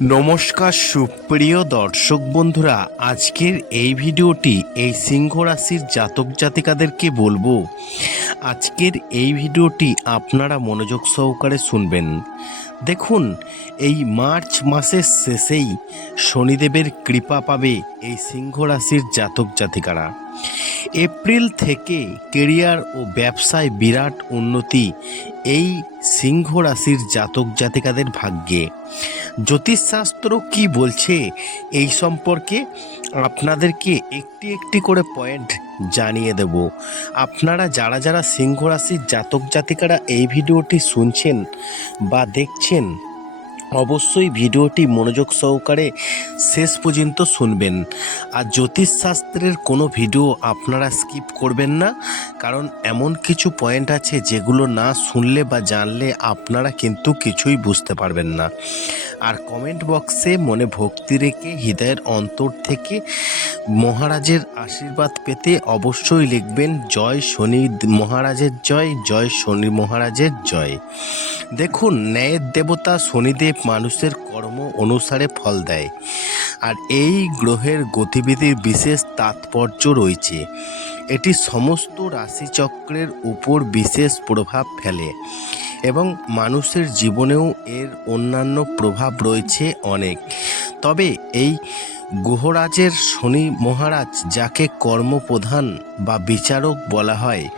নমস্কার, সুপ্রিয় দর্শক বন্ধুরা, আজকের এই ভিডিওটি এই সিংহ রাশির জাতক জাতিকাদেরকে বলব। আজকের এই ভিডিওটি আপনারা মনোযোগ সহকারে শুনবেন। দেখুন, এই মার্চ মাসের শেষেই শনিদেবের কৃপা পাবে এই সিংহ রাশির জাতক জাতিকারা। এপ্রিল থেকে কেরিয়ার ও ব্যবসায় বিরাট উন্নতি এই সিংহ রাশির জাতক জাতিকাদের ভাগ্যে। জ্যোতিষশাস্ত্র কি বলছে এই সম্পর্কে আপনাদেরকে একটি একটি করে পয়েন্ট জানিয়ে দেব। আপনারা যারা যারা সিংহ রাশির জাতক জাতিকারা এই ভিডিওটি শুনছেন বা দেখছেন অবশ্যই ভিডিওটি মনোযোগ সহকারে শেষ পর্যন্ত শুনবেন। আর জ্যোতিষশাস্ত্রের কোনো ভিডিও আপনারা স্কিপ করবেন না, কারণ এমন কিছু পয়েন্ট আছে যেগুলো না শুনলে বা জানলে আপনারা কিন্তু কিছুই বুঝতে পারবেন না। আর কমেন্ট বক্সে মনে ভক্তি রেখে হৃদয়ের অন্তর থেকে মহারাজের আশীর্বাদ পেতে অবশ্যই লিখবেন, জয় শনি মহারাজের জয় জয় শনি মহারাজের জয়। দেখুন, ন্যায়ের দেবতা শনিদেব মানুষের কর্ম অনুসারে ফল দেয়। আর এই গ্রহের গতিবিধির বিশেষ তাৎপর্য রয়েছে। এটি সমস্ত রাশিচক্রের উপর বিশেষ প্রভাব ফেলে এবং মানুষের জীবনেও এর অন্যান্য প্রভাব রয়েছে অনেক। তবে এই গ্রহরাজের শনি মহারাজ, যাকে কর্মপ্রধান বা বিচারক বলা হয়,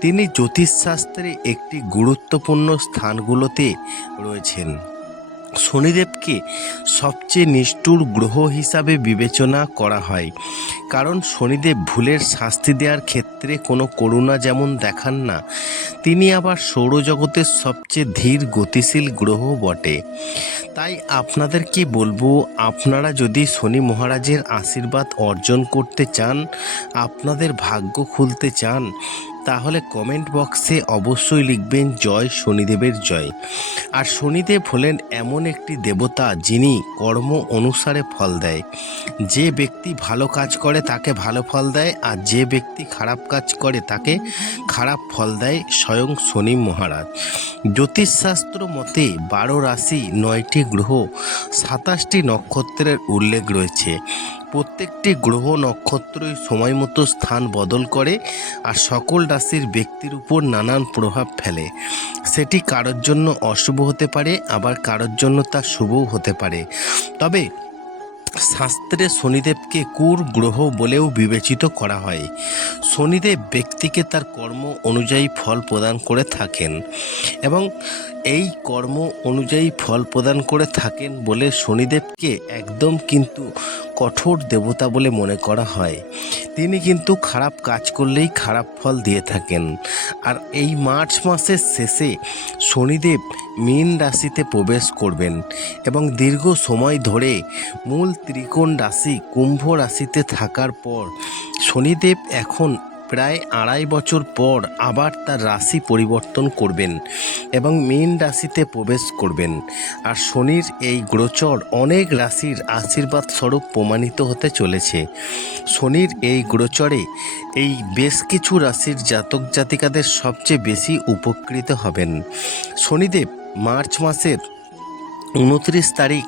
তিনি জ্যোতিষশাস্ত্রে একটি গুরুত্বপূর্ণ স্থানগুলোতে রয়েছেন। শনিদেবকে সবচেয়ে নিষ্ঠুর গ্রহ হিসাবে বিবেচনা করা হয়। কারণ শনিদেব ভুলের শাস্তি দেওয়ার ক্ষেত্রে কোনো করুণা যেমন দেখান না, তিনি আবার সৌরজগতের সবচেয়ে ধীর গতিশীল গ্রহ বটে। তাই আপনাদেরকে বলব, আপনারা যদি শনি মহারাজের আশীর্বাদ অর্জন করতে চান, আপনাদের ভাগ্য খুলতে চান তাহলে কমেন্ট বক্সে অবশ্যই লিখবেন, জয় শনিদেবের জয়। আর শনিদেব হলেন এমন একটি দেবতা যিনি কর্ম অনুসারে ফল দেয়। যে ব্যক্তি ভালো কাজ করে তাকে ভালো ফল দেয়, আর যে ব্যক্তি খারাপ কাজ করে তাকে খারাপ ফল দেয় স্বয়ং শনি মহারাজ। জ্যোতিষশাস্ত্র মতে বারো রাশি নয়টি গ্রহ সাতাশটি নক্ষত্রের উল্লেখ রয়েছে। প্রত্যেকটি গ্রহ নক্ষত্রই সময় মতো স্থান বদল করে আর সকল রাশির ব্যক্তির উপর নানান প্রভাব ফেলে। সেটি কারোর জন্য অশুভ হতে পারে, আবার কারোর জন্য তা শুভও হতে পারে। তবে শাস্ত্রে শনিদেবকে কুর গ্রহ বলেও বিবেচিত করা হয়। শনিদেব ব্যক্তিকে তার কর্ম অনুযায়ী ফল প্রদান করে থাকেন এবং এই কর্ম অনুযায়ী ফল প্রদান করে থাকেন বলে শনিদেবকে একদম কিন্তু কঠোর দেবতা বলে মনে করা হয়। তিনি কিন্তু খারাপ কাজ করলেই খারাপ ফল দিয়ে থাকেন। আর এই মার্চ মাসের শেষে শনিদেব মীন রাশিতে প্রবেশ করবেন এবং দীর্ঘ সময় ধরে মূল ত্রিকোণ রাশি কুম্ভ রাশিতে থাকার পর শনিদেব এখন প্রায় আড়াই বছর পর আবার তার রাশি পরিবর্তন করবেন এবং মীন রাশিতে প্রবেশ করবেন। আর শনির এই গোচর অনেক রাশির আশীর্বাদ স্বরূপ প্রমাণিত হতে চলেছে। শনির এই গোচরে এই বেশ কিছু রাশির জাতক জাতিকাদের সবচেয়ে বেশি উপকৃত হবেন। শনিদেব মার্চ মাসের উনত্রিশ তারিখ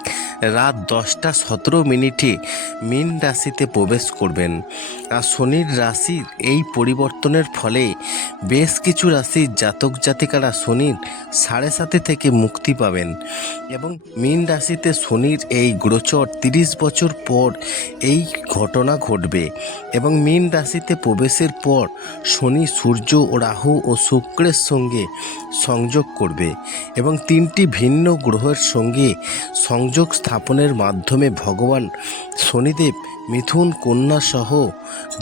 রাত দশটা সতেরো মিনিটে মীন রাশিতে প্রবেশ করবেন। আর শনির রাশির এই পরিবর্তনের ফলে বেশ কিছু রাশির জাতক জাতিকারা শনির সাড়ে সাথে থেকে মুক্তি পাবেন এবং মীন রাশিতে শনির এই গোচর তিরিশ বছর পর এই ঘটনা ঘটবে এবং মীন রাশিতে প্রবেশের পর শনি সূর্য ও রাহু ও শুক্রের সঙ্গে সংযোগ করবে এবং তিনটি ভিন্ন গ্রহের সঙ্গে সংযোগ স্থাপনের মাধ্যমে ভগবান শনিদেব, মিথুন কন্যা সহ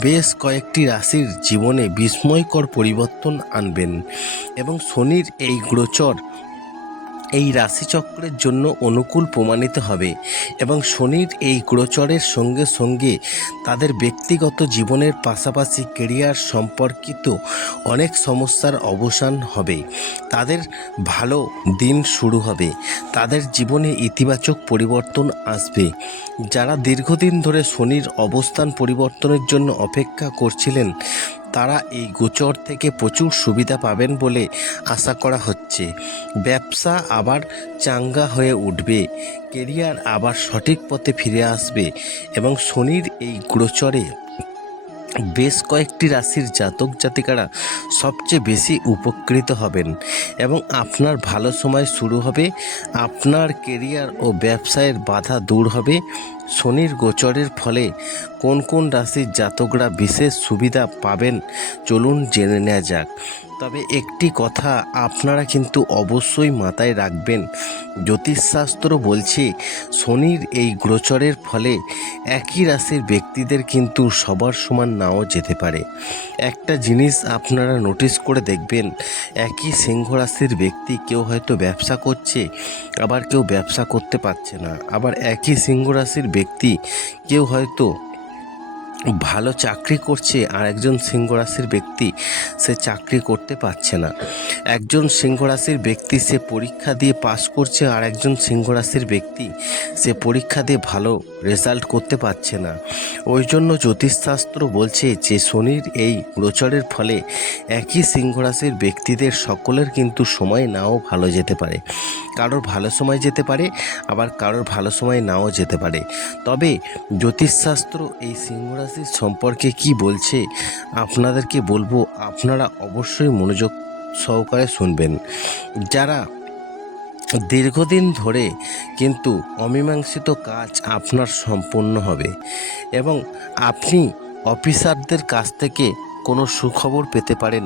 বেশ কয়েকটি রাশির জীবনে বিস্ময়কর পরিবর্তন আনবেন এবং শনির এই গোচর এই রাশিচক্রের জন্য অনুকূল প্রমাণিত হবে এবং শনির এই গোচরের সঙ্গে সঙ্গে তাদের ব্যক্তিগত জীবনের পাশাপাশি কেরিয়ার সম্পর্কিত অনেক সমস্যার অবসান হবে। তাদের ভালো দিন শুরু হবে। তাদের জীবনে ইতিবাচক পরিবর্তন আসবে। যারা দীর্ঘদিন ধরে শনির অবস্থান পরিবর্তনের জন্য অপেক্ষা করছিলেন তারা এই গোচর থেকে প্রচুর সুবিধা পাবেন বলে আশা করা হচ্ছে। ব্যবসা আবার চাঙ্গা হয়ে উঠবে, কেরিয়ার আবার সঠিক পথে ফিরে আসবে এবং শনির এই গোচরে বেশ কয়েকটি রাশির জাতক জাতিকারা সবচেয়ে বেশি উপকৃত হবেন এবং আপনার ভালো সময় শুরু হবে, আপনার কেরিয়ার ও ব্যবসায়ের বাধা দূর হবে শনির গোচরের ফলে কোন কোন রাশির জাতকরা বিশেষ সুবিধা পাবেন, চলুন জেনে নেওয়া যাক। তবে একটি কথা আপনারা কিন্তু অবশ্যই মাথায় রাখবেন। জ্যোতিষশাস্ত্র বলছে, শনির এই গোচরের ফলে একই রাশির ব্যক্তিদের কিন্তু সবার সমান নাও যেতে পারে। একটা জিনিস আপনারা নোটিস করে দেখবেন, একই সিংহ রাশির ব্যক্তি কেউ হয়তো ব্যবসা করছে, আবার কেউ ব্যবসা করতে পারছে না। আবার একই সিংহ রাশির ব্যক্তি কেউ হয়তো ভালো চাকরি করছে আর একজন সিংহ রাশির ব্যক্তি সে চাকরি করতে পারছে না। একজন সিংহ রাশির ব্যক্তি সে পরীক্ষা দিয়ে পাস করছে আর একজন সিংহ রাশির ব্যক্তি সে পরীক্ষা দিয়ে ভালো রেজাল্ট করতে পারছে না। ওই জন্য জ্যোতিষশাস্ত্র বলছে যে শনির এই গোচরের ফলে একই সিংহ রাশির ব্যক্তিদের সকলের কিন্তু সময় নাও ভালো যেতে পারে। কারোর ভালো সময় যেতে পারে, আবার কারোর ভালো সময় নাও যেতে পারে। তবে জ্যোতিষশাস্ত্র এই সিংহ রাশির সম্পর্কে কি বলছে, আপনাদেরকে বলব, আপনারা অবশ্যই মনোযোগ সহকারে শুনবেন। যারা দীর্ঘদিন ধরে কিন্তু অমীমাংসিত কাজ আপনার সম্পূর্ণ হবে এবং আপনি অফিসারদের কাছ থেকে কোনো সুখবর পেতে পারেন,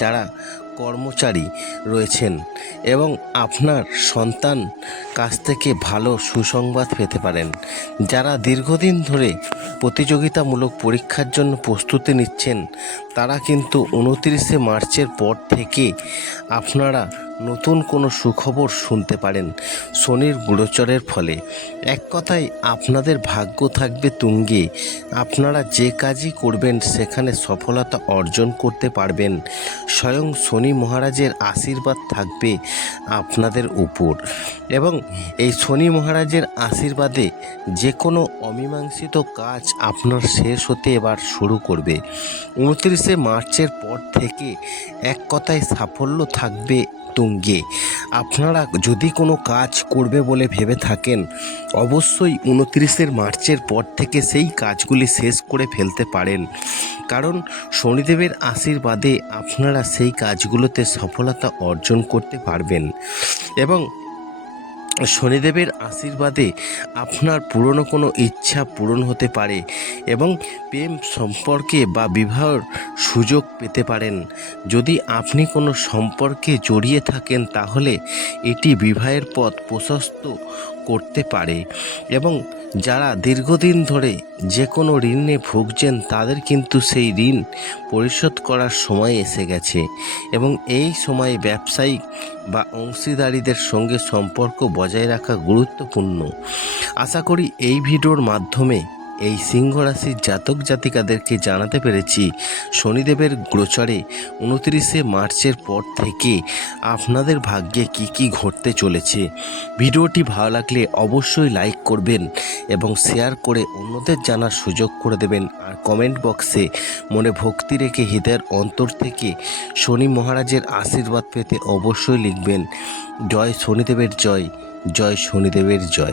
যারা কর্মচারী রয়েছেন এবং আপনার সন্তান কাছ থেকে ভালো সুসংবাদ পেতে পারেন। যারা দীর্ঘদিন ধরে প্রতিযোগিতামূলক পরীক্ষার জন্য প্রস্তুতি নিচ্ছেন, তারা কিন্তু উনতিরিশে মার্চের পর থেকে আপনারা নতুন কোনো সুখবর শুনতে পারেন শনির গোচরের ফলে। এক কথায়, আপনাদের ভাগ্য থাকবে তুঙ্গে। আপনারা যে কাজই করবেন, সেখানে সফলতা অর্জন করতে পারবেন। স্বয়ং শনি মহারাজের আশীর্বাদ থাকবে আপনাদের উপর। এবং এই শনি মহারাজের আশীর্বাদে যে কোনো অমীমাংসিত কাজ আপনার শেষ হতে এবার শুরু করবে। উনত্রিশে মার্চের পর থেকে এক কথায় সাফল্য থাকবে তুঙ্গে। আপনারা যদি কোনো কাজ করবে বলে ভেবে থাকেন, অবশ্যই উনত্রিশের মার্চের পর থেকে সেই কাজগুলি শেষ করে ফেলতে পারেন। কারণ শনিদেবের আশীর্বাদে আপনারা সেই কাজগুলোতে সফলতা অর্জন করতে পারবেন। এবং শনিদেবের আশীর্বাদে আপনার পুরনো কোনো ইচ্ছা পূরণ হতে পারে এবং প্রেম সম্পর্কে বা বিবাহর সুযোগ পেতে পারেন। যদি আপনি কোনো সম্পর্কে জড়িয়ে থাকেন, তাহলে এটি বিবাহের পথ প্রশস্ত করতে পারে এবং যারা দীর্ঘদিন ধরে যে কোনো ঋণে ভুগছেন, তাদের কিন্তু সেই ঋণ পরিশোধ করার সময় এসে গেছে এবং এই সময়ে ব্যবসায়িক বা অংশীদারিদের সঙ্গে সম্পর্ক বজায় রাখা গুরুত্বপূর্ণ। আশা করি এই ভিডিওর মাধ্যমে এই সিংহ রাশির জাতক জাতিকাদেরকে জানাতে পেরেছি। শনিদেবের গোচরে উনত্রিশে মার্চের পর থেকে আপনাদের ভাগ্যে কি কি ঘটতে চলেছে। ভিডিওটি ভালো লাগলে অবশ্যই লাইক করবেন এবং শেয়ার করে অন্যদের জানার সুযোগ করে দেবেন। আর কমেন্ট বক্সে মনে ভক্তি রেখে হৃদয়ের অন্তর থেকে শনি মহারাজের আশীর্বাদ পেতে অবশ্যই লিখবেন। জয় শনিদেবের জয় জয় শনিদেবের জয়।